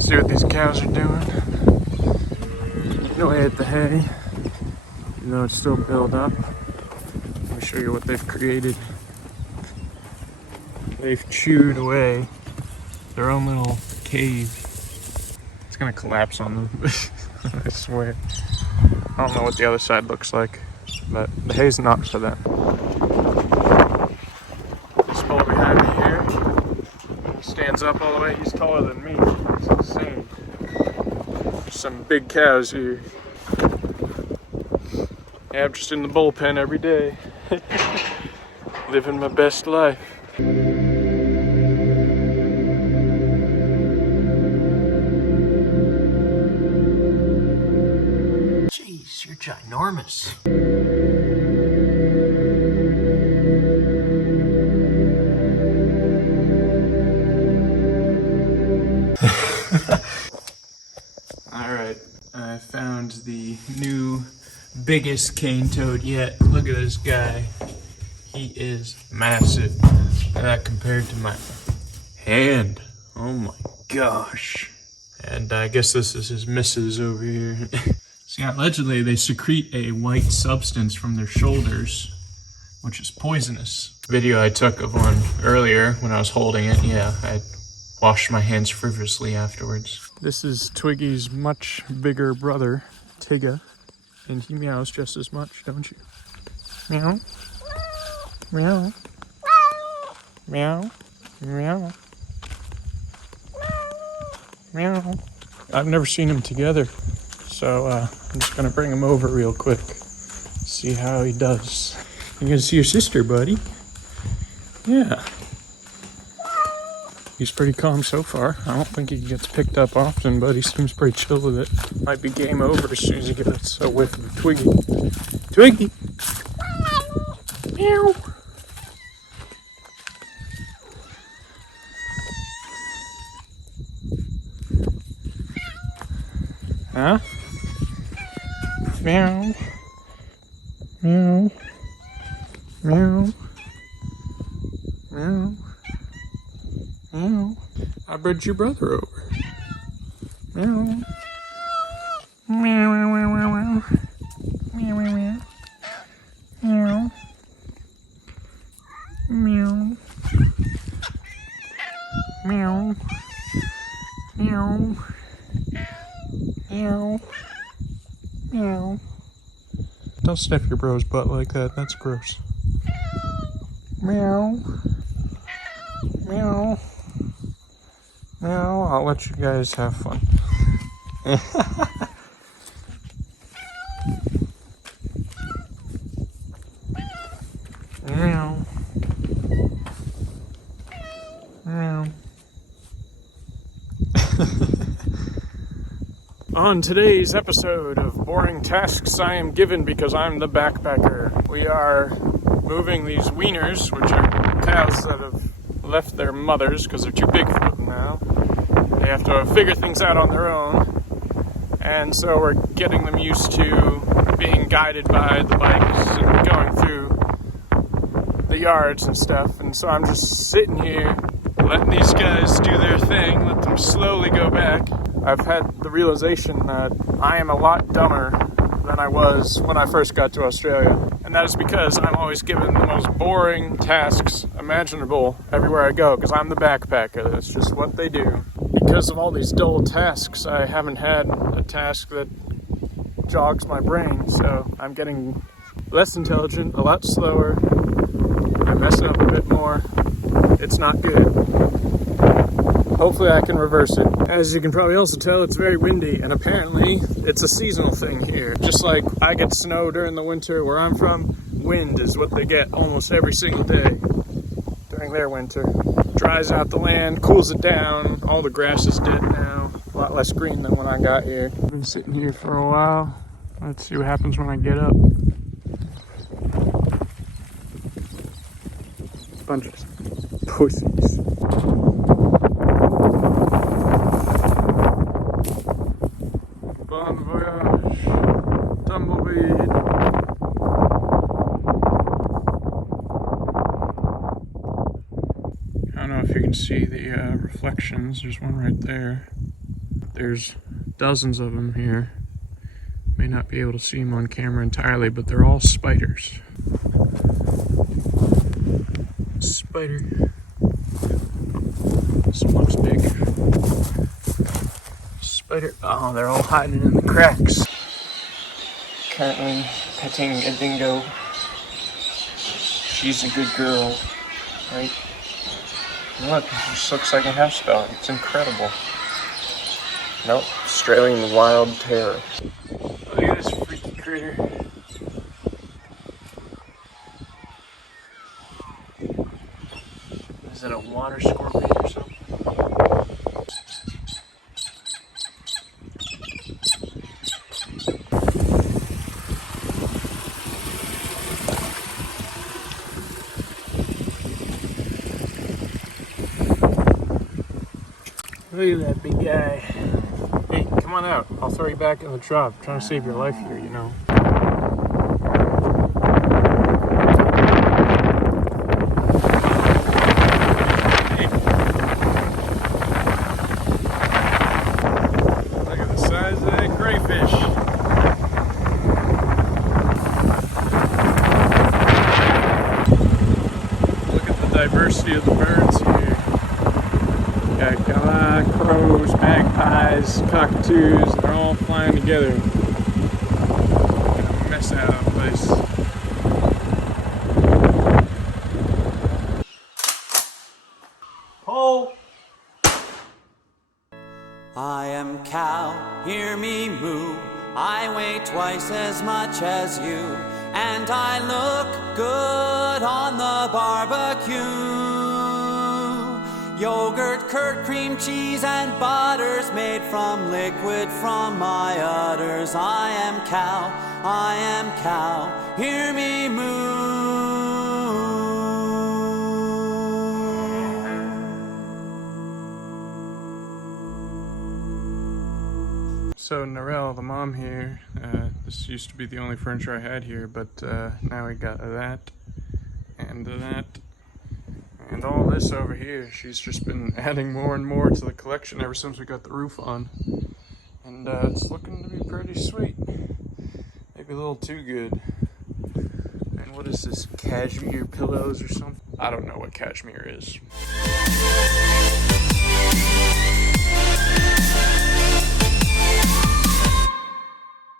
See what these cows are doing. No hay at the hay, even though it's still built up. Let me show you what they've created. They've chewed away their own little cave. It's gonna collapse on them, I swear. I don't know what the other side looks like, but the hay's not for them. This fellow behind me here, he stands up all the way. He's taller than me. It's insane. There's some big cows here. Yeah, I'm just in the bullpen every day. Living my best life. Jeez, you're ginormous. Alright, I found the new biggest cane toad yet. Look at this guy. He is massive. That compared to my hand. Oh my gosh. And I guess this is his missus over here. See, allegedly they secrete a white substance from their shoulders, which is poisonous. Video I took of one earlier when I was holding it, yeah, I washed my hands frivolously afterwards. This is Twiggy's much bigger brother, Tigga, and he meows just as much, don't you? Meow. Meow. Meow. Meow. Meow. I've never seen them together, so I'm just gonna bring him over real quick, see how he does. You gonna see your sister, buddy? Yeah. He's pretty calm so far. I don't think he gets picked up often, but he seems pretty chill with it. Might be game over as soon as he gets a whiff of Twiggy. Twiggy! Meow! Huh? Meow. Meow. Meow. Meow. Meow. I brought your brother over. Meow. Meow, meow, meow, meow. Meow, meow, meow. Meow. Meow. Meow. Meow. Meow. Meow. Don't sniff your bro's butt like that. That's gross. Meow. Meow. Meow. I'll let you guys have fun. Meow. Meow. On today's episode of Boring Tasks I Am Given Because I'm the Backpacker, we are moving these wieners, which are cows that have left their mothers because they're too big for them now. They have to figure things out on their own, and so we're getting them used to being guided by the bikes and going through the yards and stuff. And so I'm just sitting here letting these guys do their thing, let them slowly go back. I've had the realization that I am a lot dumber than I was when I first got to Australia. And that is because I'm always given the most boring tasks imaginable everywhere I go, because I'm the backpacker. That's just what they do. Because of all these dull tasks, I haven't had a task that jogs my brain, so I'm getting less intelligent, a lot slower. I'm messing up a bit more. It's not good. Hopefully I can reverse it. As you can probably also tell, it's very windy, and apparently it's a seasonal thing here. Just like I get snow during the winter where I'm from, wind is what they get almost every single day during their winter. Dries out the land, cools it down, all the grass is dead now. A lot less green than when I got here. I've been sitting here for a while. Let's see what happens when I get up. Bunch of pussies. Bon voyage, tumbleweed. I don't know if you can can see the reflections. There's one right there. There's dozens of them here. May not be able to see them on camera entirely, but they're all spiders. Spider. This one looks big. Spider. Oh, they're all hiding in the cracks. Currently petting a dingo. She's a good girl, right? Look, it just looks like a house dog. It's incredible. Nope, Australian wild terror. Look at this freaky critter. Is it a water scorpion or something? Look at that big guy. Hey, come on out. I'll throw you back in the trough. I'm trying to save your life here, you know. Hey. Look at the size of that crayfish. Look at the diversity of the birds here. Got crows, magpies, cockatoos, they're all flying together. Gonna mess out of the place. Hole! I am cow, hear me moo. I weigh twice as much as you, and I look good on the barbecue. Yogurt, curd, cream, cheese, and butters made from liquid from my udders. I am cow, hear me moo. So Narelle, the mom here, this used to be the only furniture I had here, but now we got that, and all this over here. She's just been adding more and more to the collection ever since we got the roof on. And it's looking to be pretty sweet. Maybe a little too good. And what is this, cashmere pillows or something? I don't know what cashmere is.